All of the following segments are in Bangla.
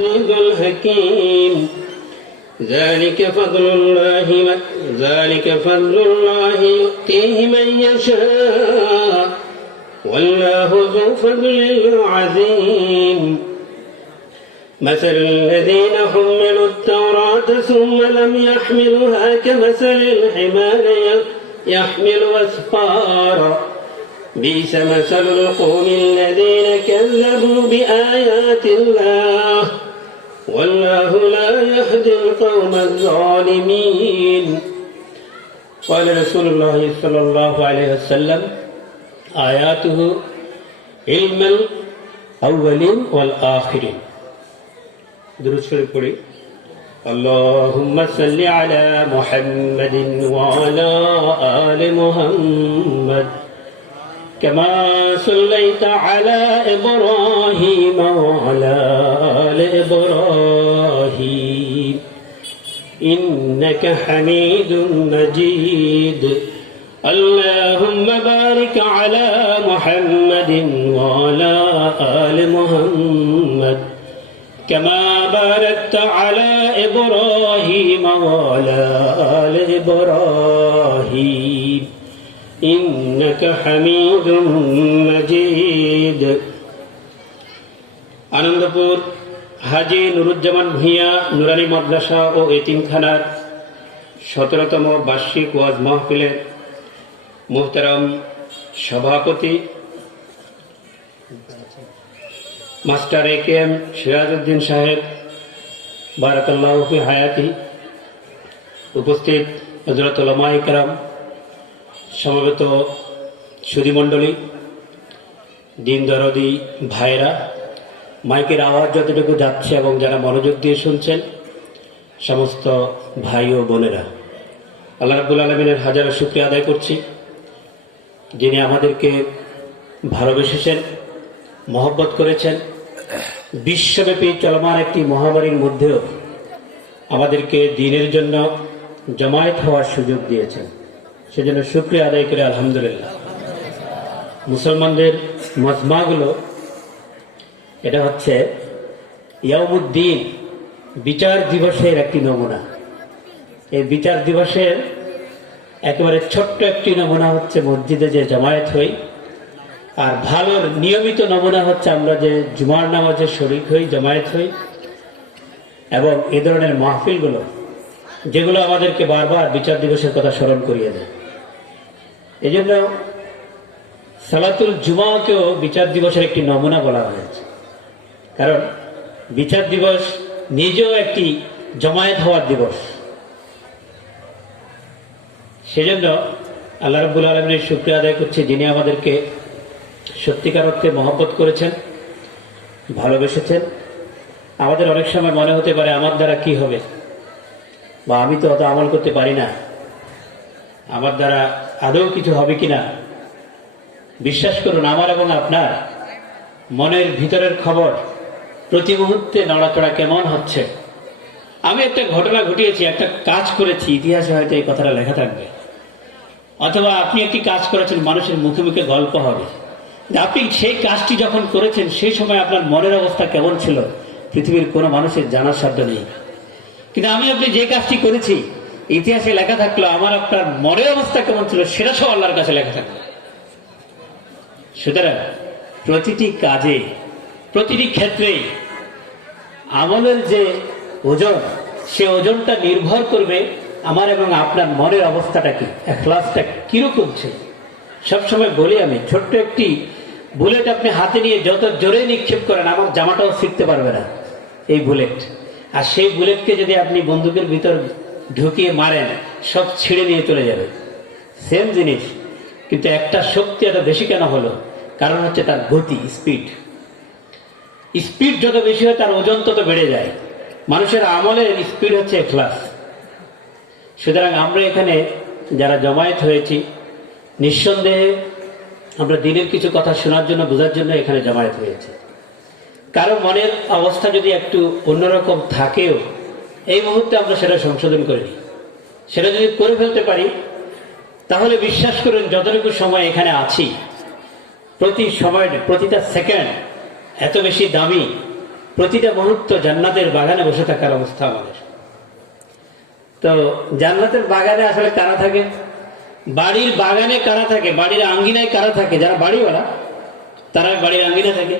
الحكيم ذلك فضل الله يؤتيه من يشاء والله ذو فضل عظيم مثل الذين حملوا التوراة ثم لم يحملوها كمثل الحمار يحمل أسفارا بئس مثل القوم الذين كذبوا بآيات الله والله لا يهدي القوم الظالمين قال رسول الله صلى الله عليه وسلم آياته علم الأولين والآخرين درود شريف পড়ি اللهم صل على محمد وعلى آل محمد كما صليت على إبراهيم وعلى آل إبراهيم إنك حميد مجيد اللهم بارك على محمد وعلى آل محمد كما باركت على إبراهيم وعلى آل إبراهيم إنك حميد مجيد আনন্দপুর হাজী নুরুজ্জামান ভূঁইয়া নুরানি মাদ্রাসা ও এতিমখানার 17তম বার্ষিক ওয়াজ মাহফিলের মুহতারাম সভাপতি মাস্টার একেএম সিরাজউদ্দিন সাহেব বারাকাল্লাহু ফি হায়াতি, উপস্থিত হযরত উলামায়ে কেরাম, সমবেত সুধীমণ্ডলী, দিন দরদি ভাইরা, মাইকের আওয়াজ যতটুকু যাচ্ছে এবং যারা মনোযোগ দিয়ে শুনছেন সমস্ত ভাই ও বোনেরা, আল্লাহ রাব্বুল আলামিনের হাজারো শুকরিয়া আদায় করছি যিনি আমাদেরকে ভালোবেসেছেন, মহব্বত করেছেন। বিশ্বব্যাপী চলমান একটি মহামারীর মধ্যেও আমাদেরকে দ্বীনের জন্য জমায়েত হওয়ার সুযোগ দিয়েছেন, সেজন্য শুকরিয়া আদায় করে আলহামদুলিল্লাহ। মুসলমানদের মজমাগুলো এটা হচ্ছে ইয়াউমুদ্দিন, বিচার দিবসের একটি নমুনা। এই বিচার দিবসের একেবারে ছোট্ট একটি নমুনা হচ্ছে মসজিদে যে জামায়াত হই, আর ভালোর নিয়মিত নমুনা হচ্ছে আমরা যে জুমার নামাজে শরীক হই, জামায়াত হই, এবং এ ধরনের মাহফিলগুলো যেগুলো আমাদেরকে বারবার বিচার দিবসের কথা স্মরণ করিয়ে দেয়। এই জন্য সালাতুল জুমাকেও বিচার দিবসের একটি নমুনা বলা হয়েছে, কারণ বিচার দিবস নিজেও একটি জমায়েত হওয়ার দিবস। সেজন্য আল্লাহ রাব্বুল আলামিনের শুকরিয়া আদায় করছি যিনি আমাদেরকে সত্যিকার অর্থে মহব্বত করেছেন, ভালোবেসেছেন। আমাদের অনেক সময় মনে হতে পারে আমার দ্বারা কি হবে, বা আমি তো অত আমল করতে পারি না, আমার দ্বারা আদৌ কিছু হবে কিনা। বিশ্বাস করুন, আমার এবং আপনার মনের ভিতরের খবর প্রতি মুহূর্তে নড়াচড়া কেমন হচ্ছে। আমি একটা ঘটনা ঘটিয়েছি, একটা কাজ করেছি, ইতিহাসে হয়তো এই কথাটা লেখা থাকবে, অথবা আপনি একটি কাজ করেছেন, মানুষের মুখে মুখে গল্প হবে। আপনি সেই কাজটি যখন করেছেন সেই সময় আপনার মনের অবস্থা কেমন ছিল পৃথিবীর কোনো মানুষের জানার সাধ্য নেই। কিন্তু আমি আপনি যে কাজটি করেছি ইতিহাসে লেখা থাকলো, আমার আপনার মনের অবস্থা কেমন ছিল সেটা সব আল্লাহর কাছে লেখা থাকলো। সুতরাং প্রতিটি কাজে, প্রতিটি ক্ষেত্রেই আমলের যে ওজন, সে ওজনটা নির্ভর করবে আমার এবং আপনার মনের অবস্থাটা কি, ইখলাসটা কিরকম ছিল। সবসময় বলি আমি, ছোট্ট একটি বুলেট আপনি হাতে নিয়ে যত জোরে নিক্ষেপ করেন আমার জামাটাও ছিঁড়তে পারবে না এই বুলেট। আর সেই বুলেটকে যদি আপনি বন্দুকের ভিতর ঢুকিয়ে মারেন সব ছিঁড়ে নিয়ে চলে যাবে। সেম জিনিস, কিন্তু একটা শক্তি এত বেশি কেন হলো? কারণ হচ্ছে তার গতি, স্পিড। স্পিড যত বেশি হয় তার ওজন তত বেড়ে যায়। মানুষের আমলের স্পিড হচ্ছে ইখলাস। সুতরাং আমরা এখানে যারা জমায়েত হয়েছি, নিঃসন্দেহে আমরা দিনের কিছু কথা শোনার জন্য, বোঝার জন্য এখানে জমায়েত হয়েছে। কারো মনের অবস্থা যদি একটু অন্যরকম থাকেও এই মুহূর্তে আমরা সেটা সংশোধন করিনি। সেটা যদি করে ফেলতে পারি তাহলে বিশ্বাস করুন যতটুকু সময় এখানে আছি, প্রতি সময়, প্রতিটা সেকেন্ড এত বেশি দামি, প্রতিটা মুহূর্ত জান্নাতের বাগানে বসে থাকার অবস্থা আমাদের। তো জান্নাতের বাগানে আসলে কারা থাকে? বাড়ির বাগানে কারা থাকে? বাড়ির আঙ্গিনায় কারা থাকে? যারা বাড়িওয়ালা তারা বাড়ির আঙ্গিনায় থাকে।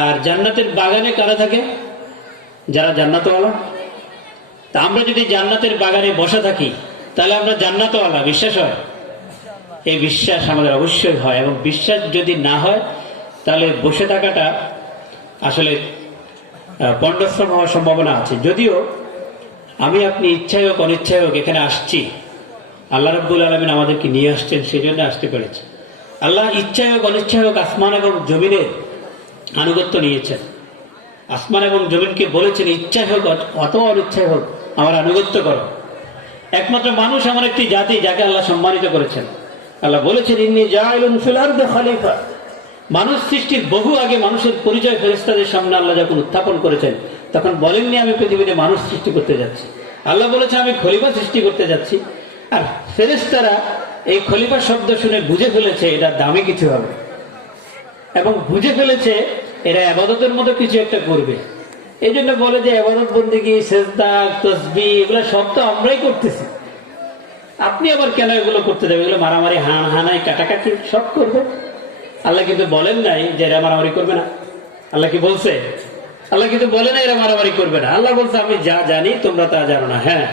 আর জান্নাতের বাগানে কারা থাকে? যারা জান্নাতওয়ালা। তা আমরা যদি জান্নাতের বাগানে বসে থাকি তাহলে আমরা জান্নাতওয়ালা, বিশ্বাস হয়? এই বিশ্বাস আমাদের অবশ্যই হয়। এবং বিশ্বাস যদি না হয় তাহলে বসে থাকাটা আসলে পণ্ডশ্রম হওয়ার সম্ভাবনা আছে। যদিও আমি আপনি ইচ্ছাই হোক অনিচ্ছাই হোক এখানে আসছি, আল্লাহ রাব্বুল আলামিন আমাদেরকে নিয়ে আসছেন, সেই জন্য আসতে পেরেছি। আল্লাহ ইচ্ছাই হোক অনিচ্ছাই হোক আসমান এবং জমিনের আনুগত্য নিয়েছেন। আসমান এবং জমিনকে বলেছেন ইচ্ছাই হোক অথবা অনিচ্ছাই হোক আমার আনুগত্য করো। একমাত্র মানুষ এমন একটি জাতি যাকে আল্লাহ সম্মানিত করেছেন। আল্লাহ বলেছেন ইন্নী জাইলুন ফিল আরদি খলিফা। মানুষ সৃষ্টির বহু আগে মানুষের পরিচয় ফেরেশতাদের সামনে আল্লাহ যখন উত্থাপন করেছেন তখন বলেননি আমি পৃথিবীতে মানুষ সৃষ্টি করতে যাচ্ছি। আল্লাহ বলেছেন আমি খলিফা সৃষ্টি করতে যাচ্ছি। আর ফেরেশতারা এই খলিফা শব্দ শুনে বুঝে ফেলেছে এটা দামি কিছু হবে, এবং বুঝে ফেলেছে এরা ইবাদতের মতো কিছু একটা করবে। এই জন্য বলে যে ইবাদত বন্দেগী সেজদা তাসবিহ এগুলো সব তো আমরাই করতেছি, আপনি আবার কেন এগুলো করতে যাবেন? এগুলো মারামারি হানাই কাটাকাটি সব করবে। আল্লাহ কিন্তু বলেন নাই যে এরা মারামারি করবে না। আল্লাহ কি বলছে? আল্লাহ কিন্তু বলে না এরা মারামারি করবে না। আল্লাহ বলছে আমি যা জানি তোমরা তা জানো না। হ্যাঁ,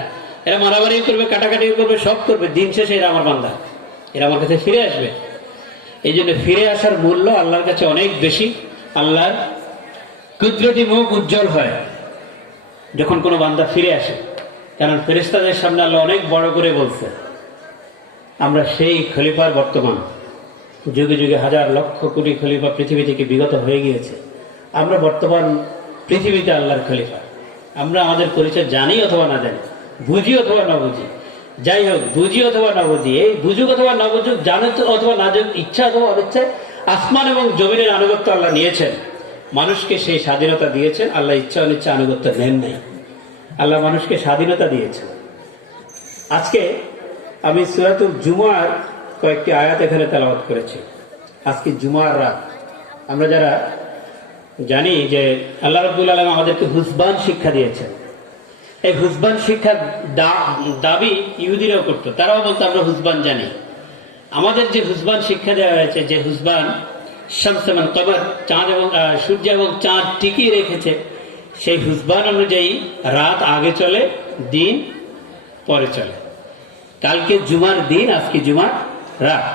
এরা মারামারি করবে, কাটাকাটি করবে, সব করবে, দিন শেষে এরা আমার বান্দা, এরা আমার কাছে ফিরে আসবে। এই জন্য ফিরে আসার মূল্য আল্লাহর কাছে অনেক বেশি। আল্লাহর কুদরতি মুখ উজ্জ্বল হয় যখন কোনো বান্দা ফিরে আসে। কারণ ফেরেশতাদের সামনে আল্লাহ অনেক বড় করে বলছে আমরা সেই খলিফার বর্তমান, যুগে যুগে হাজার লক্ষ কোটি খলিফা পৃথিবী থেকে বিগত হয়ে গিয়েছে, আমরা বর্তমান পৃথিবীতে আল্লাহর খলিফা। আমরা আমাদের পরিচয় জানি অথবা না জানি, বুঝি অথবা না বুঝি, যাই হোক বুঝি অথবা না বুঝি, এই বুঝুক অথবা না বুঝুক, জানে অথবা না জানুক, ইচ্ছা অথবা অনিচ্ছায় আসমান এবং জমিনের আনুগত্য আল্লাহ নিয়েছেন। মানুষকে সেই স্বাধীনতা দিয়েছেন। আল্লাহ ইচ্ছা অনিচ্ছা আনুগত্য নেন নাই, আল্লাহ মানুষকে স্বাধীনতা দিয়েছেন। আজকে আমি সূরাতুল জুমার কয়েকটি আয়াত এখানে তেলাওয়াত করেছি। আজকে জুমার রাত। আমরা যারা জানি যে আল্লাহ রাব্বুল আলামিন আমাদেরকে হুসবান শিক্ষা দিয়েছেন। এই হুসবান শিক্ষার দাবি ইহুদিরাও করতো, তারাও বলতো আমরা হুসবান জানি। আমাদের যে হুসবান শিক্ষা দেওয়া হয়েছে, যে হুসবান শামস এবং কমর, চাঁদ এবং সূর্য এবং চাঁদ টিকিয়ে রেখেছে, সেই হুসবান অনুযায়ী রাত আগে চলে, দিন পরে চলে। কালকে জুমার দিন, আজকে জুমার রাত।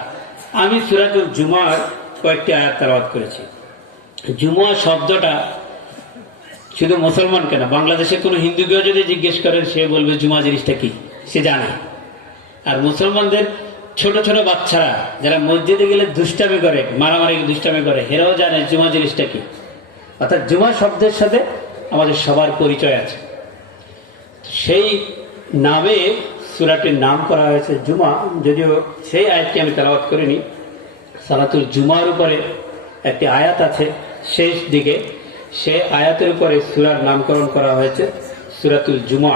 আমি সূরাতুল জুমার কয়েকটি আয়াত তেলাওয়াত করেছি। জুমা শব্দটা শুধু মুসলমান কেন, বাংলাদেশে কোনো হিন্দুকেও যদি জিজ্ঞেস করেন সে বলবে জুমা জিনিসটা কি, সে জানে। আর মুসলমানদের ছোট ছোট বাচ্চারা যারা মসজিদে গেলে দুষ্টামি করে, মারামারি দুষ্টামি করে, এরাও জানে জুমা জিনিসটা কি। অর্থাৎ জুমা শব্দের সাথে আমাদের সবার পরিচয় আছে। সেই নামে সূরাটির নাম করা হয়েছে জুমা। যদিও সেই আয়াতটি আমি তেলাওয়াত করিনি। সালাতুল জুমার উপরে একটি আয়াত আছে শেষ দিকে, সেই আয়াতের উপরে সূরার নামকরণ করা হয়েছে সূরাতুল জুমা।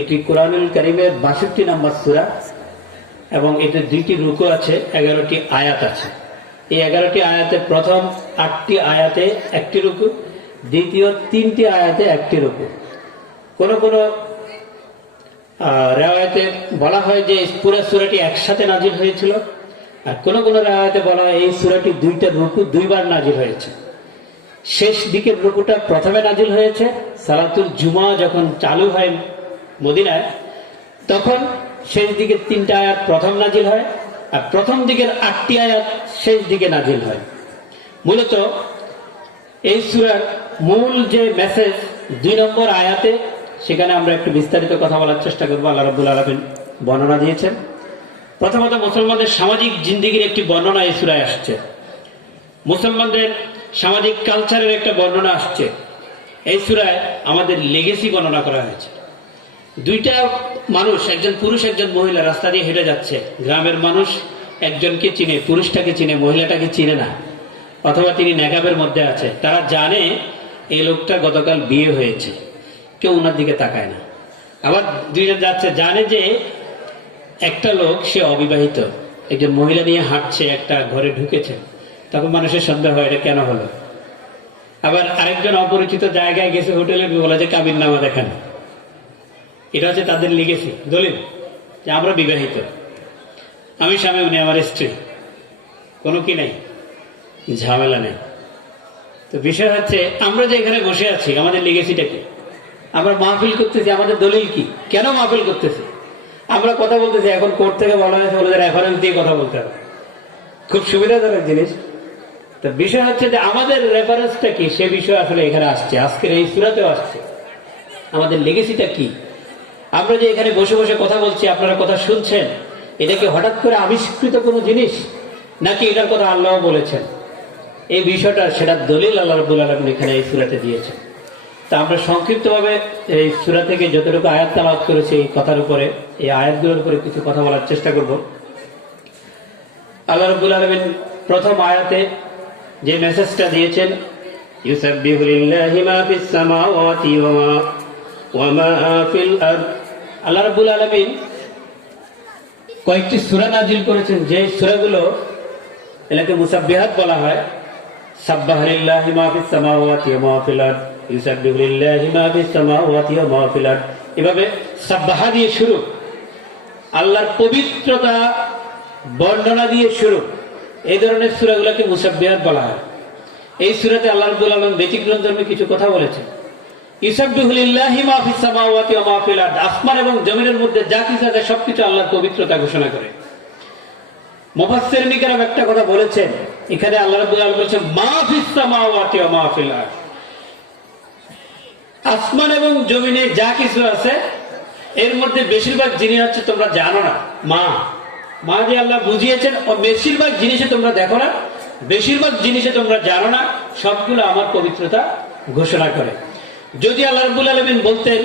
এটি কোরআনুল কারীমের ৬২ নম্বর সূরা, এবং এতে ২টি রুকু আছে, ১১টি আয়াত আছে। এই ১১টি আয়াতে প্রথম ৮টি আয়াতে একটি রুকু, দ্বিতীয় ৩টি আয়াতে একটি রুকু। কোন কোন রিওয়ায়াতে বলা হয় যে পুরো সূরাটি একসাথে নাজিল হয়েছিল, আর কোন কোন রিওয়ায়াতে বলা হয় এই সূরাটি ২টা রুকু ২বার নাজিল হয়েছে। শেষ দিকের রুকুটা প্রথমে নাজিল হয়েছে, সালাতুল জুমা যখন চালু হয় মদিনায় তখন শেষ দিকের ৩টা আয়াত প্রথম নাজিল হয়, আর প্রথম দিকের ৮টি আয়াত শেষ দিকে নাজিল হয়। মূলত এই সূরার মূল যে মেসেজ ২ নম্বর আয়াতে, সেখানে আমরা একটু বিস্তারিত কথা বলার চেষ্টা করবো। আল্লাহ রাব্বুল আলামিন বর্ণনা দিয়েছেন। প্রথমত মুসলমানদের সামাজিক জিন্দেগির একটি বর্ণনা এই সূরায় আসছে। মুসলমানদের সামাজিক কালচারের একটা বর্ণনা আসছে এই সূরায়। আমাদের লেগেসি বর্ণনা করা হয়েছে। ২টা মানুষ, একজন পুরুষ একজন মহিলা, রাস্তা দিয়ে হেঁটে যাচ্ছে। গ্রামের মানুষ একজনকে চিনে, পুরুষটাকে চিনে, মহিলাটাকে চিনে না, অথবা তিনি নেকাবের মধ্যে আছে। তারা জানে এই লোকটা গতকাল বিয়ে হয়েছে, কেউ ওনার দিকে তাকায় না। আবার দুইজন যাচ্ছে, জানে যে একটা লোক সে অবিবাহিত, একজন মহিলা নিয়ে হাঁটছে, একটা ঘরে ঢুকেছে। তখন মানুষের সন্দেহ হয় এটা কেন হলো। আবার আরেকজন অপরিচিত জায়গায় গেছে, হোটেলে বলা যে কাবির নামা দেখান। এটা হচ্ছে তাদের লিগেছি, দলিল যে আমরা বিবাহিত, আমি স্বামী, উনি আমার স্ত্রী, কোনো কি নেই, ঝামেলা নেই। তো বিষয় হচ্ছে আমরা যে এখানে বসে আছি, আমাদের লিগেসিটা কি? আমরা মাহফিল করতেছি, আমাদের দলিল কি? কেন মাহফিল করতেছি? আমরা কথা বলতেছি, এখন কোর্ট থেকে বলা হয়েছে বলে রেফারেন্স দিয়ে কথা বলতে হবে, খুব সুবিধাজনক জিনিস। তো বিষয় হচ্ছে যে আমাদের রেফারেন্সটা কি, সে বিষয় আসলে এখানে আসছে, আজকের এই সূরাতেও আসছে। আমাদের লেগেসিটা কি? আমরা যে এখানে বসে বসে কথা বলছি, আপনারা কথা শুনছেন, এটা কি হঠাৎ করে আবিষ্কৃত কোনো জিনিস, নাকি এটার কথা আল্লাহ বলেছেন? এই বিষয়টা, সেটা দলিল আল্লাহ রাব্বুল আলামিন এখানে এই সূরাতে দিয়েছেন। তা আমরা সংক্ষিপ্তভাবে এই সূরা থেকে যতটুকু আয়াত তেলাওয়াত করেছি এই কথার উপরে, এই আয়াতগুলোর উপরে কিছু কথা বলার চেষ্টা করব। আল্লাহ রাব্বুল আলামিন প্রথম আয়াতে যে মেসেজটা দিয়েছেন, ইউসাব্বিহু লিল্লাহি মা ফিস সামাওয়াতি ওয়া মা ফিল আরদ। আল্লাহ রাব্বুল আলামিন কয়েকটি সূরা নাজিল করেছেন, যে সূরাগুলো এটাকে মুসাব্বিহাত বলা হয়। সাব্বাহা লিল্লাহি মা ফিস সামাওয়াতি ওয়া মা ফিল আরদ, ইউসাব্বিহু লিল্লাহি মা ফিস সামাওয়াতি ওয়া মা ফিল আরদ। এভাবে সাব্বাহা দিয়ে শুরু, আল্লাহর পবিত্রতা বর্ণনা দিয়ে শুরু। এই ধরনের সূরাগুলোকে মুসাব্বিহাত বলা হয়। এই সূরাতে আল্লাহ রাব্বুল আলামিন ব্যতিক্রমধর্মী কিছু কথা বলেছেন। ইউসাব্বিহু লিল্লাহি মা ফিস সামাওয়াতি ওয়া মা ফিল আরদ, আসমান এবং জমিনের মধ্যে যা কিছু আছে সবকিছু আল্লাহর পবিত্রতা ঘোষণা করে। মুফাসসিরিন কিরাম একটা কথা বলেছেন, এখানে আল্লাহ রাব্বুল আলামিন বলেছেন মা ফিস সামাওয়াতি ওয়া মা ফিল আরদ, আসমান এবং জমিনে যা কিছু আছে এর মধ্যে বেশিরভাগ জিনিস হচ্ছে তোমরা জানো না। মা মা যে আল্লাহ বুঝিয়েছেন, ও বেশিরভাগ জিনিসে তোমরা দেখো না, বেশিরভাগ জিনিসে তোমরা জানো না, সবগুলো আমার পবিত্রতা ঘোষণা করে। যদি আল্লাহ রাব্বুল আলামিন বলতেন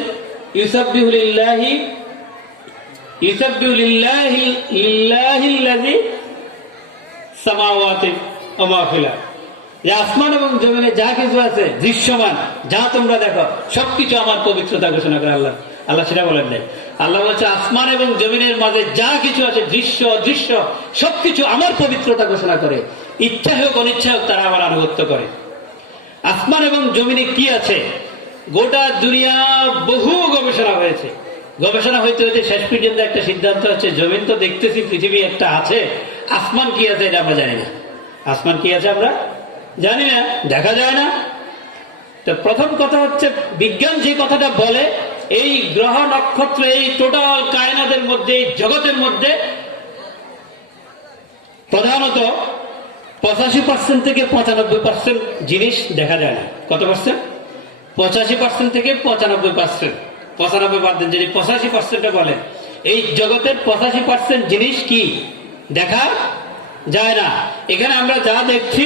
ইউসাব্বিহু লিল্লাহি লিল্লাহিল্লাযী সামাওয়াতি ওয়া মা ফিল আরদ, যে আসমান এবং জমিনে যা কিছু আছে দৃশ্যমান, যা তোমরা দেখো সবকিছু আমার পবিত্রতা ঘোষণা করে। আল্লাহ সেটা বলেন নাই। আল্লাহ বলছে আসমান এবং জমিনের মাঝে যা কিছু আছে, দৃশ্য অদৃশ্য, সবকিছু আমার পবিত্রতা ঘোষণা করে। ইচ্ছা হোক অনিচ্ছা হোক তারা আমার আনুগত্য করে। আসমান এবং জমিনে কি আছে, গোটা দুনিয়া বহু গবেষণা হয়েছে। গবেষণা হইতে হইতে শেষ পর্যন্ত একটা সিদ্ধান্ত হচ্ছে, জমিন তো দেখতেছি পৃথিবী একটা আছে, আসমান কি আছে এটা আমরা জানি না। আসমান কি আছে আমরা জানি না, দেখা যায় না। তো প্রথম কথা হচ্ছে, বিজ্ঞান যে কথাটা বলে, এই গ্রহ নক্ষত্র, এই টোটাল কায়নাতের মধ্যে, এই জগতের মধ্যে প্রধানত 85% থেকে 95% জিনিস দেখা যায় না। কত পার্সেন্ট? 85% থেকে 95%। 95% যদি 85% বলে, এই জগতের 85% জিনিস কি দেখা যায় না। এখানে আমরা যা দেখছি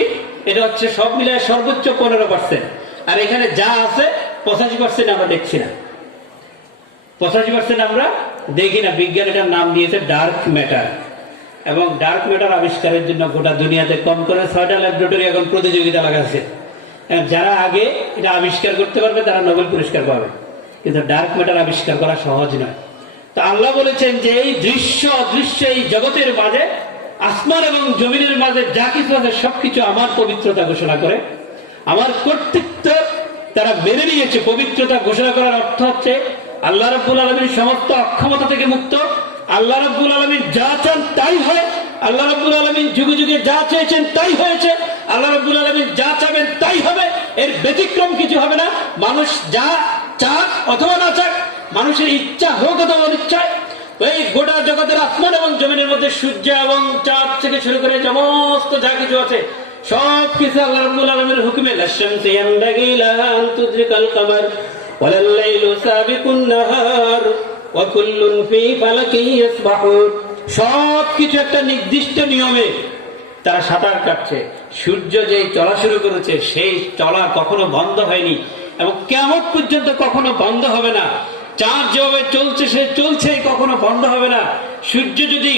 এটা হচ্ছে সব মিলায় সর্বোচ্চ 15%, আর এখানে যা আছে 85% আমরা দেখছি না, 85% আমরা দেখি না। বিজ্ঞান এটার নাম দিয়েছে ডার্ক ম্যাটার। এবং ডার্ক ম্যাটার আবিষ্কারের জন্য গোটা দুনিয়াতে কম করে 6টা ল্যাবরেটরি এখন প্রতিযোগিতা লাগাচ্ছে। যারা আগে এটা আবিষ্কার করতে পারবে তারা নোবেল পুরস্কার পাবে, কিন্তু ডার্ক ম্যাটার আবিষ্কার করা সহজ নয়। তো আল্লাহ বলেছেন যে এই দৃশ্য অদৃশ্য, এই জগতের মাঝে, আসমান এবং জমিনের মাঝে যা কিছু আছে সবকিছু আমার পবিত্রতা ঘোষণা করে। আমার কর্তৃত্ব তারা মেনে নিয়েছে। পবিত্রতা ঘোষণা করার অর্থ হচ্ছে আল্লাহ রাব্বুল আলামিন সমস্ত অক্ষমতা থেকে মুক্ত। আল্লাহ রাব্বুল আলামিন যা চান তাই হয়। আল্লাহ রাব্বুল আলামিন যুগে যুগে যা চেয়েছেন তাই হয়েছে। আল্লাহ রাব্বুল আলামিন যা চাবেন তাই হবে, এর ব্যতিক্রম কিছু হবে না। মানুষ যা চাক অথবা না চাক, মানুষের ইচ্ছা হোক অথবা অনিচ্ছায়, এই গোটা জগতের আসমান এবং জমিনের মধ্যে সূর্য এবং চাঁদ থেকে শুরু করে সমস্ত যা কিছু আছে সবকিছু আল্লাহ রাব্বুল আলামিনের হুকুমে। লাশ-শামসু ইয়ানবাগি লাহা আন তুদরিকাল কমার ওয়ালাল লাইলু সাবিকুন নাহার ওয়া কুল্লুন ফি ফালাকিন ইয়াসবাহুন। সবকিছু একটা নির্দিষ্ট নিয়মে তারা সাঁতার কাটছে। সূর্য যে চলা শুরু করেছে সেই চলা কখনো বন্ধ হয়নি এবং কিয়ামত পর্যন্ত কখনো বন্ধ হবে না। চাঁদ যেভাবে চলছে সে চলছে, কখনো বন্ধ হবে না। সূর্য যদি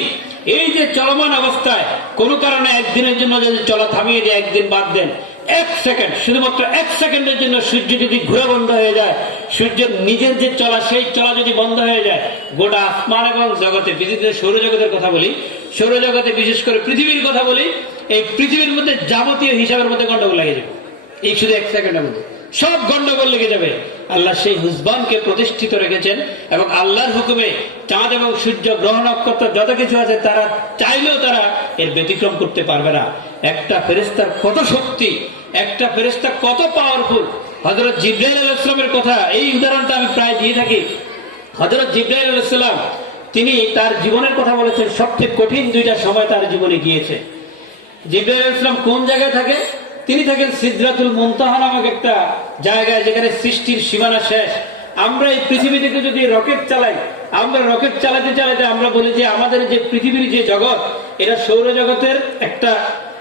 এই যে চলমান অবস্থায় কোনো কারণে একদিনের জন্য যদি চলা থামিয়ে দিয়ে একদিন বাদ দেন, 1 সেকেন্ড, শুধুমাত্র 1 সেকেন্ডের জন্য সূর্য যদি ঘুরে বন্ধ হয়ে যায়, সূর্যের নিজের যে চলা সেই চলা যদি বন্ধ হয়ে যায়, গোটা আসমান এবং জগতে, বিশেষ করে সৌরজগতের কথা বলি, সৌরজগতে বিশেষ করে পৃথিবীর কথা বলি, এই পৃথিবীর মধ্যে যাবতীয় হিসাবের মধ্যে গন্ডগোল লেগে যাবে। এই শুধু 1 সেকেন্ডের মধ্যে সব গন্ডগোল লেগে যাবে। আল্লাহ সেই হুসবানকে প্রতিষ্ঠিত রেখেছেন এবং আল্লাহর হুকুমে চাঁদ এবং সূর্য গ্রহ নক্ষত্র যত কিছু আছে তারা চাইলেও তারা এর ব্যতিক্রম করতে পারবে না। একটা ফেরেশতার কত শক্তি, একটা ফেরেশতা কত পাওয়ারফুল। হযরত জিবরাইল আলাইহিস সালামের কথা, এই উদাহরণটা আমি প্রায় দিয়ে থাকি। হযরত জিবরাইল আলাইহিস সালাম তিনি তার জীবনের কথা বলেছেন, সবচেয়ে কঠিন 2টা সময় তার জীবনে গিয়েছে। জিবরাইল আলাইহিস সালাম কোন জায়গায় থাকে? তিনি থাকেন সিদরাতুল মুনতাহা নামক একটা জায়গায়, যেখানে সৃষ্টির সীমানা শেষ। আমরা এই পৃথিবী থেকে যদি রকেট চালাই, আমরা রকেট চালাতে চালাতে আমরা বলি যে আমাদের যে পৃথিবীর যে জগৎ, এটা সৌরজগতের একটা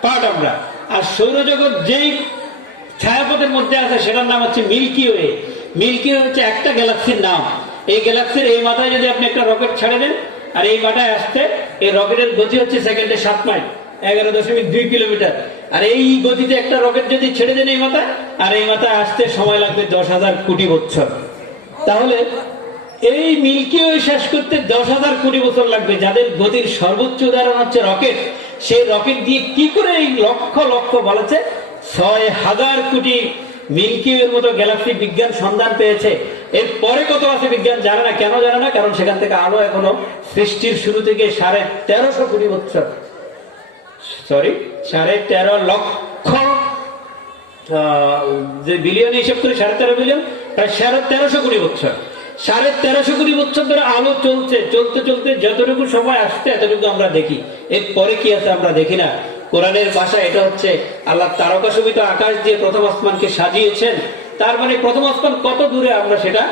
পার্ট আমরা। আর সৌরজগৎ যেই ছায়াপথের মধ্যে আছে সেটার নাম হচ্ছে মিল্কি ওয়ে। মিল্কি ওয়ে হচ্ছে একটা গ্যালাক্সির নাম। এই গ্যালাক্সির এই মাথায় যদি আপনি একটা রকেট ছেড়ে দেন, আর এই মাথায় আসতে এই রকেটের গতি হচ্ছে সেকেন্ডে 7 মাইল, 11.2 কিলোমিটার। আর এই গতিতে একটা রকেট যদি ছেড়ে দেন এই মাথায়, আর এই মাথায় আসতে সময় লাগবে 10,000 কোটি বছর। তাহলে এই মিল্কি ওয়ে শেষ করতে 10,000 কোটি বছর লাগবে। যাদের গতির সর্বোচ্চ উদাহরণ হচ্ছে রকেট, সেই রকেট দিয়ে কি করে এই লক্ষ লক্ষ বলেছে 6,000 কোটি মিল্কি ওয়ের মতো গ্যালাক্সি বিজ্ঞান সন্ধান পেয়েছে। এর পরে কত আছে বিজ্ঞান জানে না। কেন জানে না? কারণ সেখান থেকে আলো এখনো সৃষ্টির শুরু থেকে 1350 কোটি বছর, 13.5 লক্ষ, যে বিলিয়ন হিসেব করে 13.5 বিলিয়ন, প্রায় 1350 কোটি বছর। 1350 কোটি বছর ধরে আলো চলছে, চলতে চলতে যতটুকু সময় আসছে এতটুকু আমরা দেখি। এর পরে কি আছে আমরা দেখি না। কোরআনের ভাষা এটা হচ্ছে আল্লাহ তারকা শোভিত আকাশ দিয়ে প্রথম আসমানকে সাজিয়েছেন। তার মানে প্রথম আসমান কত দূরে আমরা সেটা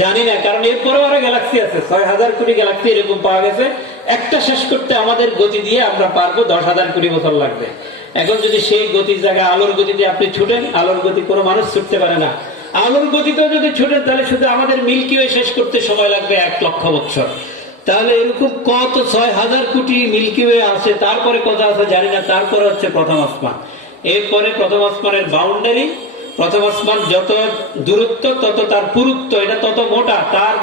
জানি না, কারণ এরপরেও আরো গ্যালাক্সি আছে। 6,000 কোটি গ্যালাক্সি এরকম পাওয়া গেছে। একটা শেষ করতে আমাদের গতি দিয়ে আমরা পারবো 10,000 কোটি বছর লাগবে। এখন যদি সেই গতির জায়গায় আলোর গতিতে আপনি ছুটেন, আলোর গতি কোনো মানুষ ছুটতে পারে না। আলোর গতিতেও যদি ছুটেন তাহলে শুধু আমাদের মিল্কি ওয়ে শেষ করতে সময় লাগবে 1 লক্ষ বছর। তাহলে এরকম কত 6,000 কোটি মিল্কি ওয়ে আছে, তারপরে কত আছে জানি না। তারপরে হচ্ছে প্রথম আসমান। এরপরে প্রথম আসমানের বাউন্ডারি, প্রথম আসমান যত দূরত্ব তত তার পুরুত্ব, এটা তত মোটা, তার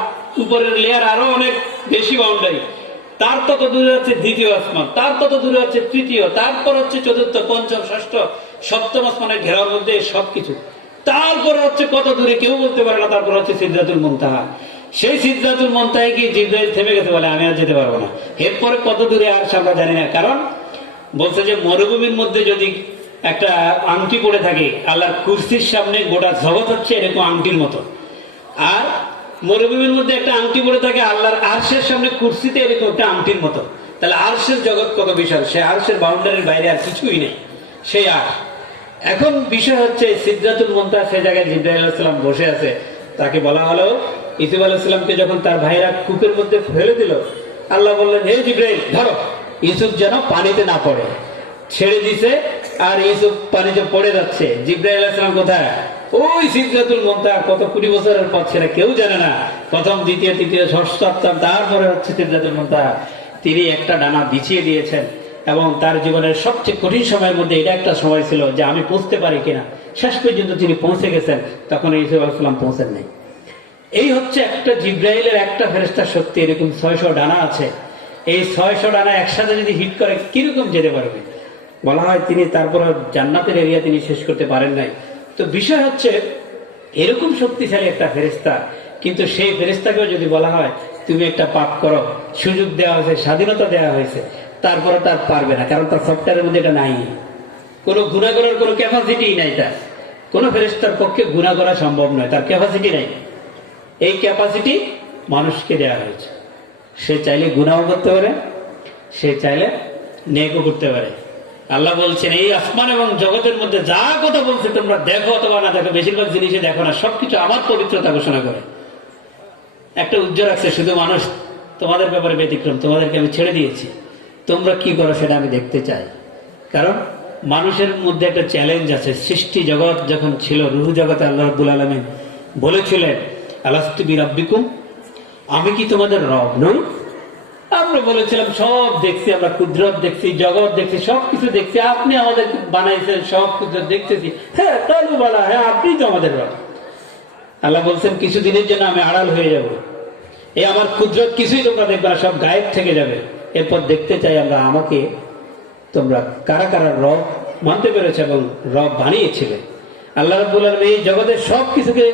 উপরের লেয়ার আরো অনেক বেশি বাউন্ডারি। তার তত দূরে হচ্ছে দ্বিতীয় আসমান, তার তত দূরে হচ্ছে তৃতীয়, তারপর হচ্ছে চতুর্থ, পঞ্চম, ষষ্ঠ, সপ্তম আসমানের ঘেরার মধ্যে সবকিছু। তারপরে হচ্ছে কত দূরে কেউ বলতে পারে না। তারপর হচ্ছে সিদরাতুল মুনতাহা। সেই সিদরাতুল মুনতাহায় কি জিবরাইল থেমে গেছে, বলে আমি আর যেতে পারবো না। এরপরে কত দূরে আর আমরা জানি না। কারণ বলছে যে মরুভূমির মধ্যে যদি একটা আংটি পড়ে থাকে, আল্লাহর কুরসির সামনে গোটা জগৎ হচ্ছে এরকম আংটির মতো। আর মরুভূমির মধ্যে একটা আংটি পড়ে থাকে, আল্লাহর আরশের সামনে কুরসিতে এরকম একটা আংটির মতো। তাহলে আরশের জগৎ কত বিশাল। সে আরশের বাউন্ডারির বাইরে আর কিছুই নেই, সেই আরশ। এখন বিষয় হচ্ছে সিদরাতুল মুনতাহা, সে জায়গায় জিবরাইল আলাইহিস সালাম বসে আছে। তাকে বলা হলো, ইউসুফ আলাইহিস সালামকে যখন তার ভাইরা কূপের মধ্যে ফেলে দিল, আল্লাহ বললেন, হে জিবরাইল ধরো, ইউসুফ যেন পানিতে না পড়ে। ছেড়ে দিছে, আর ইউসুফ পানিতে পড়ে যাচ্ছে। জিবরাইল আলাইহিস সালাম কোথায়? ওই সিদরাতুল মুনতাহা। কত কোটি বছরের পথ সেটা কেউ জানে না। প্রথম, দ্বিতীয়, তৃতীয়, ষষ্ঠ, সপ্তম, তারপরে হচ্ছে সিদরাতুল মুনতাহা। তিনি একটা ডানা বিছিয়ে দিয়েছেন এবং তার জীবনের সবচেয়ে কঠিন সময়ের মধ্যে এটা একটা সময় ছিল যে আমি পৌঁছতে পারি কিনা। শেষ পর্যন্ত তিনি পৌঁছে গেছেন, তখন ইউসুফ আলাইহিস সালাম পৌঁছেন নাই। এই হচ্ছে একটা জিবরাইলের একটা ফেরেশতার শক্তি। এরকম 600 ডানা আছে। এই 600 ডানা একসাথে যদি হিট করে কিরকম যেতে পারবে। বলা হয় তিনি তারপর জান্নাতের এরিয়া তিনি শেষ করতে পারেন নাই। তো বিষয় হচ্ছে এরকম শক্তিশালী একটা ফেরেশতা, কিন্তু সেই ফেরেশতাকেও যদি বলা হয় তুমি একটা পাপ করো, সুযোগ দেওয়া হয়েছে, স্বাধীনতা দেওয়া হয়েছে, তারপরে তার পারবে না। কারণ তার সফটওয়্যারের মধ্যে এটা নাই, কোনো গুনাহ করার কোনো ক্যাপাসিটি নাই। তার কোনো ফেরেশতার পক্ষে গুনাহ করা সম্ভব নয়, তার ক্যাপাসিটি নাই। এই ক্যাপাসিটি মানুষকে দেওয়া হয়েছে। সে চাইলে গুনাহ করতে পারে, সে চাইলে নেকও করতে পারে। আল্লাহ বলছেন, এই আসমান এবং জগতের মধ্যে যা কথা বলছে তোমরা দেখো অথবা না দেখো, বেশিরভাগ জিনিসে দেখো না, সবকিছু আমার পবিত্রতা ঘোষণা করে। একটা উজ্জ্বল আছে, শুধু মানুষ তোমাদের ব্যাপারে ব্যতিক্রম, তোমাদেরকে আমি ছেড়ে দিয়েছি, তোমরা কি করো সেটা আমি দেখতে চাই। কারণ মানুষের মধ্যে একটা চ্যালেঞ্জ আছে। সৃষ্টি জগৎ যখন ছিল, রুহ জগতে আল্লাহ রাব্বুল আলামিন বলেছিলেন, আলাস্তু বিরাব্বিকুম, আমি কি তোমাদের রব নই? আমরা বলেছিলাম সব দেখছি, আমরা কুদরত দেখছি, জগৎ দেখছি, সবকিছু দেখছি, আপনি আমাদের বানাইছেন, সব কুদরত দেখতেছি। হ্যাঁ তাহলে বলা, হ্যাঁ আপনি তো আমাদের রব। আল্লাহ বলছেন কিছুদিনের জন্য আমি আড়াল হয়ে যাব, এই আমার কুদরত কিছুই তোমরা দেখবে না, সব গায়েব থেকে যাবে। এরপর দেখতে চাই আমরা আমাকে তোমরা কারা কারা রব মানতে পেরেছে এবং রব বানিয়েছিলে। আল্লাহ রাব্বুল আলামিন এই জগতের সবকিছুকে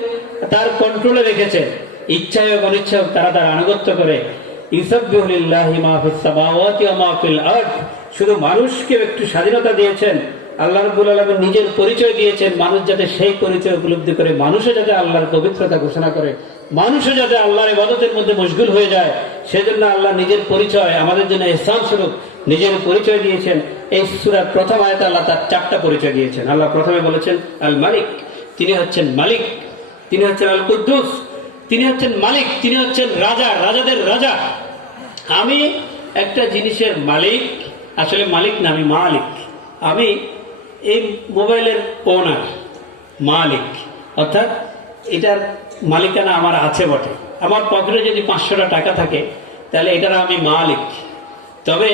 তার কন্ট্রোলে রেখেছেন। ইচ্ছায় হোক অনিচ্ছায় হোক তারা তার আনুগত্য করে। ইউসাব্বিহু লিল্লাহি মা ফিস সামাওয়াতি ওয়া মা ফিল আরদ। শুধু মানুষকে একটু স্বাধীনতা দিয়েছেন। আল্লাহ রাব্বুল আলামিন নিজের পরিচয় দিয়েছেন, মানুষ যাতে সেই পরিচয় উপলব্ধি করে, মানুষও যাতে আল্লাহর পবিত্রতা ঘোষণা করে, মানুষও যাতে আল্লাহর ইবাদতের মধ্যে মশগুল হয়ে যায়। সেজন্য আল্লাহ নিজের পরিচয় আমাদের জন্য ইহসান স্বরূপ নিজের পরিচয় দিয়েছেন। এই সূরার প্রথম আয়াতে আল্লাহ তার 4টা পরিচয় দিয়েছেন। আল্লাহ প্রথমে বলেছেন আল মালিক, তিনি হচ্ছেন মালিক। তিনি হচ্ছেন আল কুদ্দুস, তিনি হচ্ছেন মালিক। তিনি হচ্ছেন রাজা, রাজাদের রাজা। আমি একটা জিনিসের মালিক, আসলে মালিক না, আমি মালিক। আমি এই মোবাইলের ওনার, মালিক, অর্থাৎ এটার মালিকানা আমার আছে বটে। আমার পকেটে যদি 500টা টাকা থাকে তাহলে এটার আমি মালিক। তবে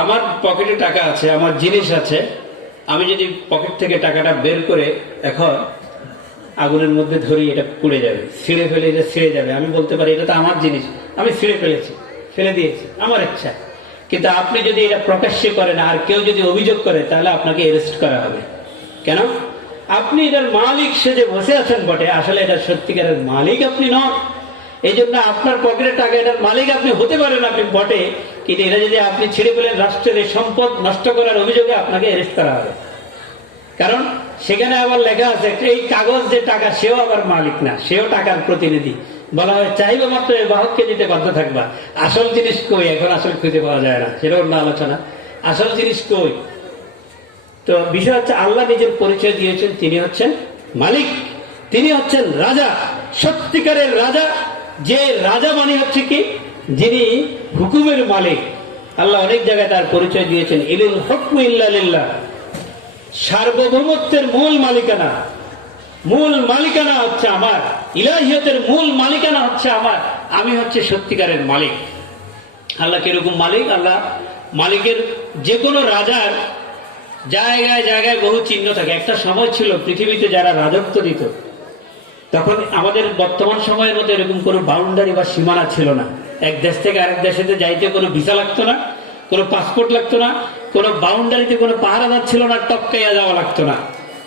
আমার পকেটে টাকা আছে, আমার জিনিস আছে, আমি যদি পকেট থেকে টাকাটা বের করে এখন আগুনের মধ্যে ধরি, এটা পুড়ে যাবে, ছিঁড়ে ফেলে এটা ছিঁড়ে যাবে। আমি বলতে পারি এটা তো আমার জিনিস, আমি ছিঁড়ে ফেলেছি, ফেলে দিয়েছি, আমার ইচ্ছা। কিন্তু আপনি যদি এটা প্রকাশ্যে করেন আর কেউ যদি অভিযোগ করে তাহলে আপনাকে অ্যারেস্ট করা হবে। কেন? আপনি এটার মালিক সেজে বসে আছেন বটে, আসলে এটা সত্যিকারের মালিক আপনি নন। এই জন্য আপনার পকেটের টাকা এটার মালিক আপনি হতে পারেন আপনি বটে, কিন্তু এটা যদি আপনি ছেড়ে ফেলেন রাষ্ট্রের এই সম্পদ নষ্ট করার অভিযোগে আপনাকে অ্যারেস্ট করা হবে। কারণ সেখানে আবার লেখা আছে এই কাগজ যে টাকা সেও আবার মালিক না, সেও টাকার প্রতিনিধি। বলা হয় চাইবে মাত্র এই বাহককে দিতে বাধ্য থাকবা। আসল জিনিস কই? এখন আসলে খুঁজে পাওয়া যায় না, সেটা অন্য আলোচনা। আসল জিনিস কই? তো বিষয় হচ্ছে আল্লাহ নিজের পরিচয় দিয়েছেন, তিনি হচ্ছেন মালিক, তিনি হচ্ছেন রাজা, সত্যিকারের রাজা। যে রাজা মানে হচ্ছে কি? যিনি হুকুমের মালিক। আল্লাহ অনেক জায়গায় তার পরিচয় দিয়েছেন, ইনিল হুকমু ইল্লা লিল্লাহ। সার্বভৌমত্বের মূল মালিকানা, মূল মালিকানা হচ্ছে আমার। ইলাহিয়তের মূল মালিকানা হচ্ছে আমার। আমি হচ্ছে সত্যিকারের মালিক। আল্লাহ কিরকম মালিক? আল্লাহ মালিকের যে কোনো রাজার জায়গায় জায়গায় বহু চিহ্ন থাকে। একটা সময় ছিল পৃথিবীতে যারা রাজত্ব দিত, তখন আমাদের বর্তমান সময়ের মতো এরকম কোনো বাউন্ডারি বা সীমানা ছিল না। এক দেশ থেকে আরেক দেশে যাইতে কোনো ভিসা লাগতো না, কোনো পাসপোর্ট লাগতো না, কোনো বাউন্ডারিতে কোনো পাহারাদার ছিল না, টপকাইয়া যাওয়া লাগতো না।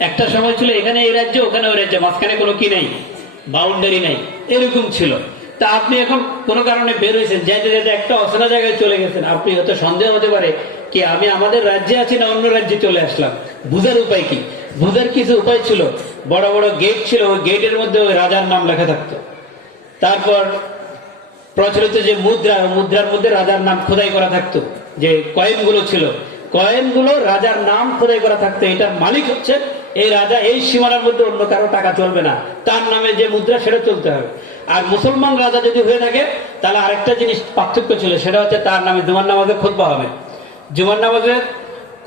একটা সময় ছিল এখানে এই রাজ্য, ওখানে ওই রাজ্য, মাঝখানে কোনো কি নেই, বাউন্ডারি নাই, এরকম ছিল। তা আপনি এখন কোনো কারণে বের হয়েছেন, যেতে যেতে একটা অচেনা জায়গায় চলে গেছেন, আপনি হয়তো সন্দেহ হতে পারে কি আমি আমাদের রাজ্যে আছি না অন্য রাজ্যে চলে আসলাম। বুঝার উপায় কি? বুঝার কিছু উপায় ছিল। বড় বড় গেট ছিল, ওই গেটের মধ্যে ওই রাজার নাম লেখা থাকতো। তারপর প্রচলিত যে মুদ্রা, মুদ্রার মধ্যে রাজার নাম খোদাই করা থাকতো। যে কয়েনগুলো ছিল, কয়েনগুলো রাজার নাম খোদাই করা থাকতো। এটার মালিক হচ্ছে এই রাজা, এই সীমানার মধ্যে অন্য কারো টাকা চলবে না, তার নামে যে মুদ্রা সেটা চলতে হবে। আর মুসলমান রাজা যদি হয়ে থাকে তাহলে আরেকটা জিনিস পার্থক্য ছিল, সেটা হচ্ছে তার নামে জুমার নামাজে খুতবা হবে। জুমার নামাজে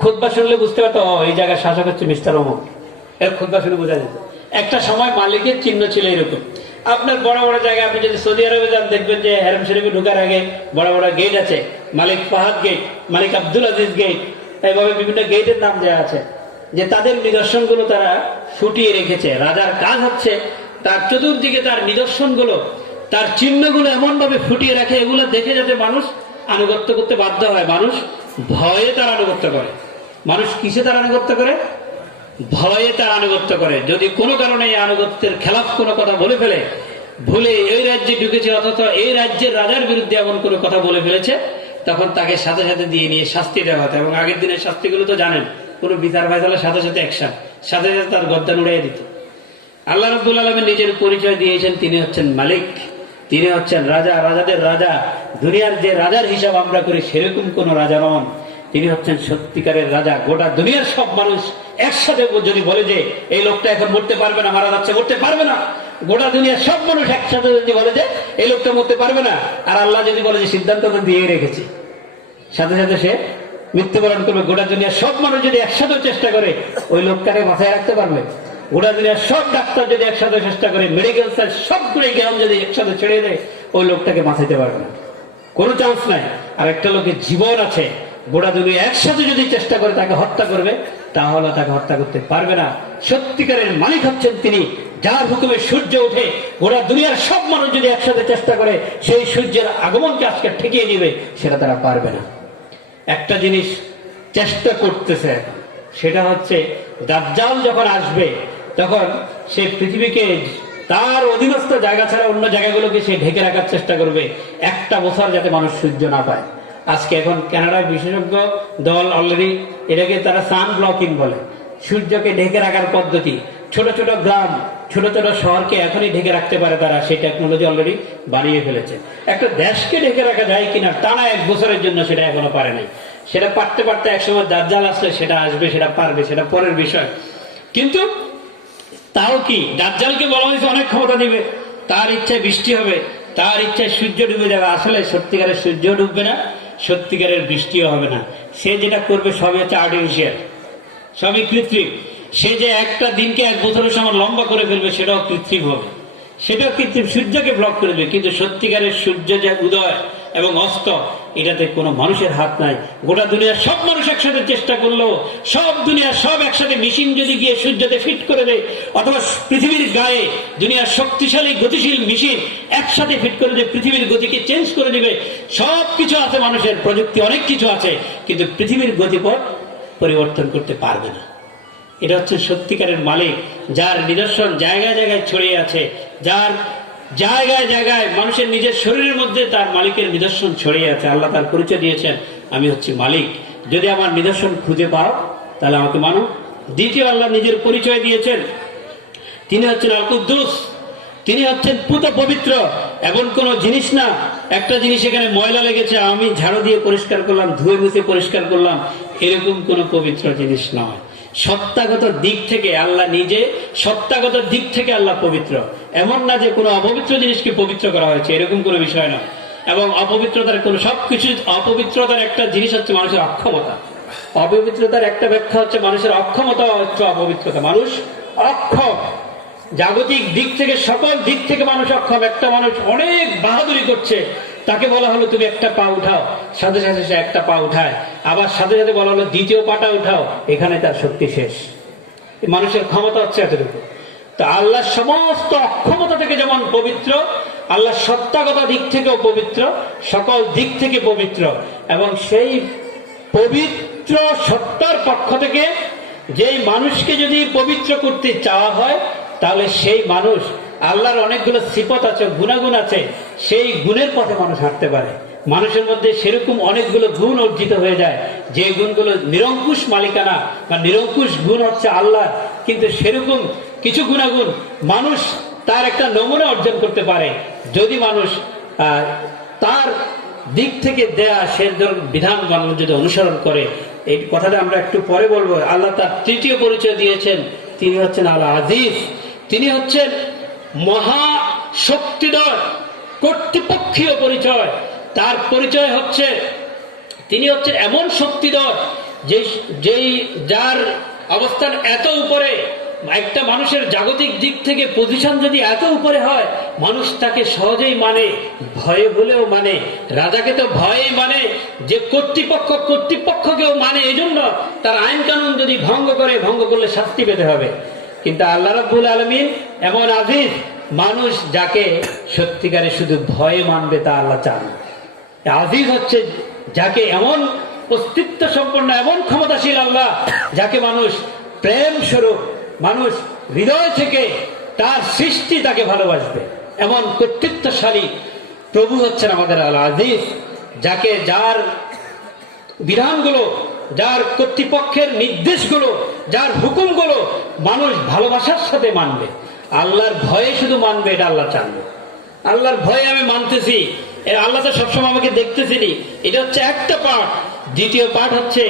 খুতবা শুনলে বুঝতে পারতো এই জায়গায় শাসক হচ্ছে মিস্টার অমুক, এর খুতবা শুনে বোঝা যেত। একটা সময় মালিকের চিহ্ন ছিল এরকম। আপনার বড় বড় জায়গায় আপনি যদি সৌদি আরবে যান, দেখবেন যে হেরম শরীফে ঢোকার আগে বড় বড় গেট আছে, মালিক ফাহাদ গেট, মালিক আব্দুল আজিজ গেট, এইভাবে বিভিন্ন গেটের নাম দেওয়া আছে। যে তাদের নিদর্শনগুলো তারা ফুটিয়ে রেখেছে। রাজার কাজ হচ্ছে তার চতুর্দিকে তার নিদর্শনগুলো, তার চিহ্নগুলো এমন ভাবে ফুটিয়ে রাখে, এগুলো দেখে যাতে মানুষ আনুগত্য করতে বাধ্য হয়। মানুষ ভয়ে তার আনুগত্য করে। মানুষ কিসে তার আনুগত্য করে? ভয়ে তার আনুগত্য করে। যদি কোনো কারণে এই আনুগত্যের খেলাফ কোনো কথা বলে ফেলে, ভুলে এই রাজ্যে ঢুকেছে অথচ এই রাজ্যের রাজার বিরুদ্ধে এমন কোনো কথা বলে ফেলেছে, তখন তাকে সাথে সাথে দিয়ে নিয়ে শাস্তি দেওয়া হতো। এবং আগের দিনের শাস্তিগুলো তো জানেন, কোনো বিচার ফায়সালার সাথে সাথে অ্যাকশন, সাথে সাথে তার গর্দান উড়িয়ে দিত। আল্লাহ রাব্বুল আলামিন নিজের পরিচয় দিয়েছেন, তিনি হচ্ছেন মালিক, তিনি হচ্ছেন রাজা, রাজাদের রাজা। দুনিয়ার যে রাজার হিসাব আমরা করি সেরকম কোন রাজা নন, তিনি হচ্ছেন সত্যিকারের রাজা। গোটা দুনিয়ার সব মানুষ একসাথে যদি বলে যে এই লোকটা এখন মরতে পারবে না, মারা যাচ্ছে, মরতে পারবে না, গোটা দুনিয়ার সব মানুষ একসাথে যদি বলে যে এই লোকটা মরতে পারবে না, আর আল্লাহ যদি বলে যে সিদ্ধান্ত তো দিয়ে রেখেছি, সাথে সাথে সে মৃত্যুবরণ করবে। গোটা দুনিয়ার সব মানুষ যদি একসাথে চেষ্টা করে ওই লোকটাকে বাঁচায় রাখতে পারবে? গোটা দুনিয়ার সব ডাক্তার যদি একসাথে চেষ্টা করে, মেডিকেল সায়েন্স সবগুলো জ্ঞান যদি একসাথে ছেড়ে দেয়, ওই লোকটাকে বাঁচাইতে পারবে না, কোনো চান্স নাই। আর একটা লোকের জীবন আছে, গোটা দুনিয়া একসাথে যদি চেষ্টা করে তাকে হত্যা করবে, তাহলে তাকে হত্যা করতে পারবে না। সত্যিকারের মালিক হচ্ছেন তিনি, যার হুকুমে সূর্য ওঠে। গোটা দুনিয়ার সব মানুষ যদি একসাথে চেষ্টা করে সেই সূর্যের আগমনকে আজকে ঠেকিয়ে দিবে, সেটা তারা পারবে না। একটা জিনিস চেষ্টা করতেছে, সেটা হচ্ছে দাজ্জাল যখন আসবে তখন সে পৃথিবীকে তার অধীনস্থ জায়গা ছাড়া অন্য জায়গাগুলোকে সে ঢেকে রাখার চেষ্টা করবে, একটা বছর যাতে মানুষ সূর্য না পায়। আজকে এখন কানাডার বিশেষজ্ঞ দল অলরেডি এটাকে তারা সান ব্লকিং বলে, সূর্যকে ঢেকে রাখার পদ্ধতি। ছোট ছোট গ্রাম, ছোট ছোট শহরকে এখনই ঢেকে রাখতে পারে তারা, সেই টেকনোলজি অলরেডি বানিয়ে ফেলেছে। একটা দেশকে ঢেকে রাখা যায় কিনা টানা 1 বছরের জন্য, সেটা এখনো পারে নাই। সেটা পারতে পারতে একসময় দাজ্জাল আসলে সেটা আসবে, সেটা পারবে, সেটা পরের বিষয়। কিন্তু তাও কি, দাজ্জালকে বলা হয়েছে অনেক ক্ষমতা দিবে, তার ইচ্ছায় বৃষ্টি হবে, তার ইচ্ছায় সূর্য ডুবে যাবে। আসলে সত্যিকারের সূর্য ডুববে না, সত্যিকারের বৃষ্টিও হবে না। সে যেটা করবে সবই হচ্ছে আর্টিফিশিয়াল, সবই কৃত্রিম। সে যে একটা দিনকে 1 বছরের সময় লম্বা করে ফেলবে, সেটাও কৃত্রিম হবে, সেটাও কৃত্রিম, সূর্যকে ব্লক করে দেবে। কিন্তু সত্যিকারের সূর্য যে উদয় এবং অস্ত, এটাতে কোনো মানুষের হাত নাই। গোটা দুনিয়ার সব মানুষ একসাথে চেষ্টা করলেও, সব দুনিয়ার সব একসাথে মেশিন যদি গিয়ে সূর্যতে ফিট করে দেয়, অথবা পৃথিবীর গায়ে দুনিয়ার শক্তিশালী গতিশীল মেশিন একসাথে ফিট করে দিয়ে পৃথিবীর গতিকে চেঞ্জ করে দিবে। সব কিছু আছে মানুষের, প্রযুক্তি অনেক কিছু আছে, কিন্তু পৃথিবীর গতিপথ পরিবর্তন করতে পারবে না। এটা হচ্ছে সত্যিকারের মালিক, যার নিদর্শন জায়গায় জায়গায় ছড়িয়ে আছে, যার জায়গায় জায়গায় মানুষের নিজের শরীরের মধ্যে তার মালিকের নিদর্শন ছড়িয়ে আছে। আল্লাহ তার পরিচয় দিয়েছেন, আমি হচ্ছি মালিক, যদি আমার নিদর্শন খুঁজে পাও তাহলে আমাকে মানো। দ্বিতীয় আল্লাহ নিজের পরিচয় দিয়েছেন, তিনি হচ্ছেন আল কুদ্দুস, তিনি হচ্ছেন পুত পবিত্র। এমন কোন জিনিস না, একটা জিনিস এখানে ময়লা লেগেছে আমি ঝাড়ু দিয়ে পরিষ্কার করলাম, ধুয়ে মুছে পরিষ্কার করলাম, এরকম কোন পবিত্র জিনিস নয়। সত্তাগত দিক থেকে আল্লাহ নিজে, সত্তাগত দিক থেকে আল্লাহ পবিত্র। এমন না যে কোনো অপবিত্র জিনিসকে পবিত্র করা হয়েছে, এরকম কোনো বিষয় না। এবং অপবিত্রতার কোন সবকিছু, অপবিত্রতার একটা জিনিস হচ্ছে মানুষের অক্ষমতা। অপবিত্রতার একটা ব্যাখ্যা হচ্ছে মানুষের অক্ষমতা হচ্ছে অপবিত্রতা। মানুষ অক্ষম, জাগতিক দিক থেকে সকল দিক থেকে মানুষ অক্ষম। একটা মানুষ অনেক বাহাদুরি করছে, তাকে বলা হলো তুমি একটা পা উঠাও, সাথে সাথে সে একটা পা উঠায়, আবার সাথে সাথে বলা হলো দ্বিতীয় পাটা উঠাও, এখানে তার শক্তি শেষ। মানুষের ক্ষমতা হচ্ছে এতটুকু। তো আল্লাহ সমস্ত অক্ষমতা থেকে যেমন পবিত্র, আল্লাহ সত্তাগত দিক থেকেও পবিত্র, সকল দিক থেকে পবিত্র। এবং সেই পবিত্র সত্তার পক্ষ থেকে যেই মানুষকে যদি পবিত্র করতে চাওয়া হয়, তাহলে সেই মানুষ, আল্লাহর অনেকগুলো সিফত আছে, গুণাগুণ আছে, সেই গুণের পথে মানুষ হাঁটতে পারে। মানুষের মধ্যে সেরকম অনেকগুলো গুণ অর্জিত হয়ে যায়, যে গুণগুলো নিরঙ্কুশ মালিকানা বা নিরঙ্কুশ গুণ হচ্ছে আল্লাহ। কিন্তু সেরকম কিছু গুণাগুণ মানুষ তার একটা নমুনা অর্জন করতে পারে, যদি মানুষ তার দিক থেকে দেয়া সে বিধান যদি অনুসরণ করে। এই কথাটা আমরা একটু পরে বলবো। আল্লাহ তার তৃতীয় পরিচয় দিয়েছেন, তিনি হচ্ছেন আল আজিজ, তিনি হচ্ছেন মহা শক্তিধর, কর্তৃপক্ষীয় পরিচয়। তার পরিচয় হচ্ছে তিনি হচ্ছেন এমন শক্তিধর যেই যার অবস্থান এত উপরে, একটা মানুষের জাগতিক দিক থেকে পজিশন যদি এত উপরে হয়, মানুষ তাকে সহজেই মানে, ভয়ে বলেও মানে। রাজাকে তো ভয়েই মানে, যে কর্তৃপক্ষকেও মানে। এই জন্য তার আইন কানুন যদি ভঙ্গ করলে শাস্তি পেতে হবে। কিন্তু আল্লাহ রাব্বুল আলামিন এমন আজিজ, মানুষ যাকে সত্যিকারে শুধু ভয়ে মানবে তা আল্লাহ চান। আজিজ হচ্ছে যাকে এমন অস্তিত্ব সম্পন্ন, এমন ক্ষমতাশীল আল্লাহ, যাকে মানুষ প্রেম স্বরূপ, মানুষ হৃদয় থেকে তার সৃষ্টি তাকে ভালোবাসবে। এমন কর্তৃত্বশালী প্রভু হচ্ছেন আমাদের আল আজিজ, যাকে, যার বিধানগুলো, যার কর্তৃপক্ষের নির্দেশগুলো, যার হুকুমগুলো মানুষ ভালোবাসার সাথে মানবে। আল্লাহর ভয়ে শুধু মানবে, এটা আল্লাহ চানবে। আল্লাহর ভয়ে আমি মানতেছি, আল্লাহ তো সবসময় আমাকে দেখতেছিনি, এটা হচ্ছে একটা পার্ট। দ্বিতীয় পার্ট হচ্ছে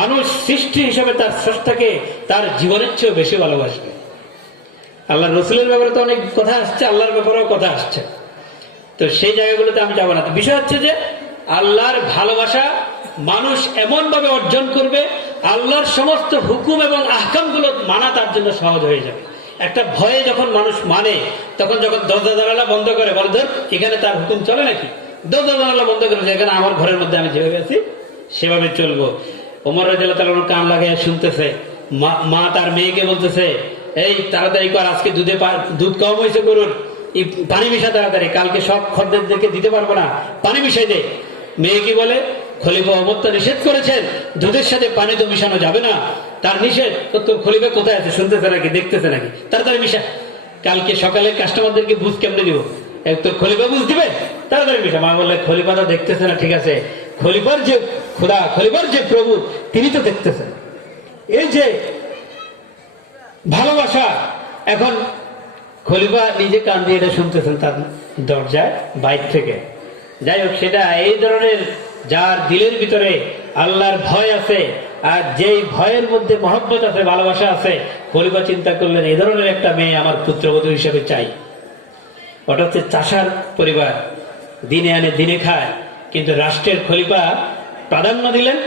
মানুষ সৃষ্টি হিসেবে তার স্রষ্টাকে তার জীবনের চেয়েও বেশি ভালোবাসবে। আল্লাহ রসুলের ব্যাপারে তো অনেক কথা আসছে, আল্লাহর ব্যাপারেও কথা আসছে, তো সেই জায়গাগুলোতে আমি যাবো না। তো বিষয় হচ্ছে যে আল্লাহর ভালোবাসা মানুষ এমন ভাবে অর্জন করবে, আল্লাহর সমস্ত হুকুম এবং আহকামগুলো মানা তার জন্য সহজ হয়ে যাবে। একটা ভয়ে যখন মানুষ মানে, তখন যখন দরজা জানালা বন্ধ করে, বলে ধর এখানে তার হুকুম চলে নাকি, দরজা জানালা বন্ধ করে, এখানে আমার ঘরের মধ্যে আমি যেভাবে আছি সেভাবে চলবো। ওমর রাদিয়াল্লাহু তাআলা কান লাগায় শুনতেছে, মা তার মেয়েকে বলতেছে, এই তাড়াতাড়ি কর, আজকে দুধ কম হয়েছে গরুর, পানি মিশা তাড়াতাড়ি, কালকে সব খদ্দেরদেরকে দিতে পারবো না, পানি মিশাই দে। মেয়ে কি বলে, খলিফা ওমর তো নিষেধ করেছেন, দুধের সাথে পানি তো মিশানো যাবে না। তার নিষেধ, তো তোর খলিফা কোথায় আছে, শুনতেছে নাকি, দেখতেছে নাকি, তাড়াতাড়ি মিশা। কালকে সকালে কাস্টমারদেরকে বুঝ কেমনে দিব, তোর খলিফা বুঝ দিবে, তাড়াতাড়ি মিশা। মা বললে খলিফা তো দেখতেছে না, ঠিক আছে, খলিফার যে খোদা, খলিফার যে প্রভু, তিনি তো দেখতেছেন। এই যে ভালোবাসা, এখন খলিফা নিজে কান দিয়ে এটা শুনতেছেন তার দরজায় বাইর থেকে। যাই হোক, সেটা এই ধরনের যার দিলের ভিতরে আল্লাহর ভয় আছে, আর যেই ভয়ের মধ্যে মহব্বত আছে, ভালোবাসা আছে, খলিফা চিন্তা করলেন এই ধরনের একটা মেয়ে আমার পুত্রবধূ হিসেবে চাই। ওটা হচ্ছে চাষার পরিবার, দিনে আনে দিনে খায়, কিন্তু রাষ্ট্রের খলিফা প্রাধান্য দিলেন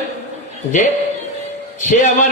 যে সে আমার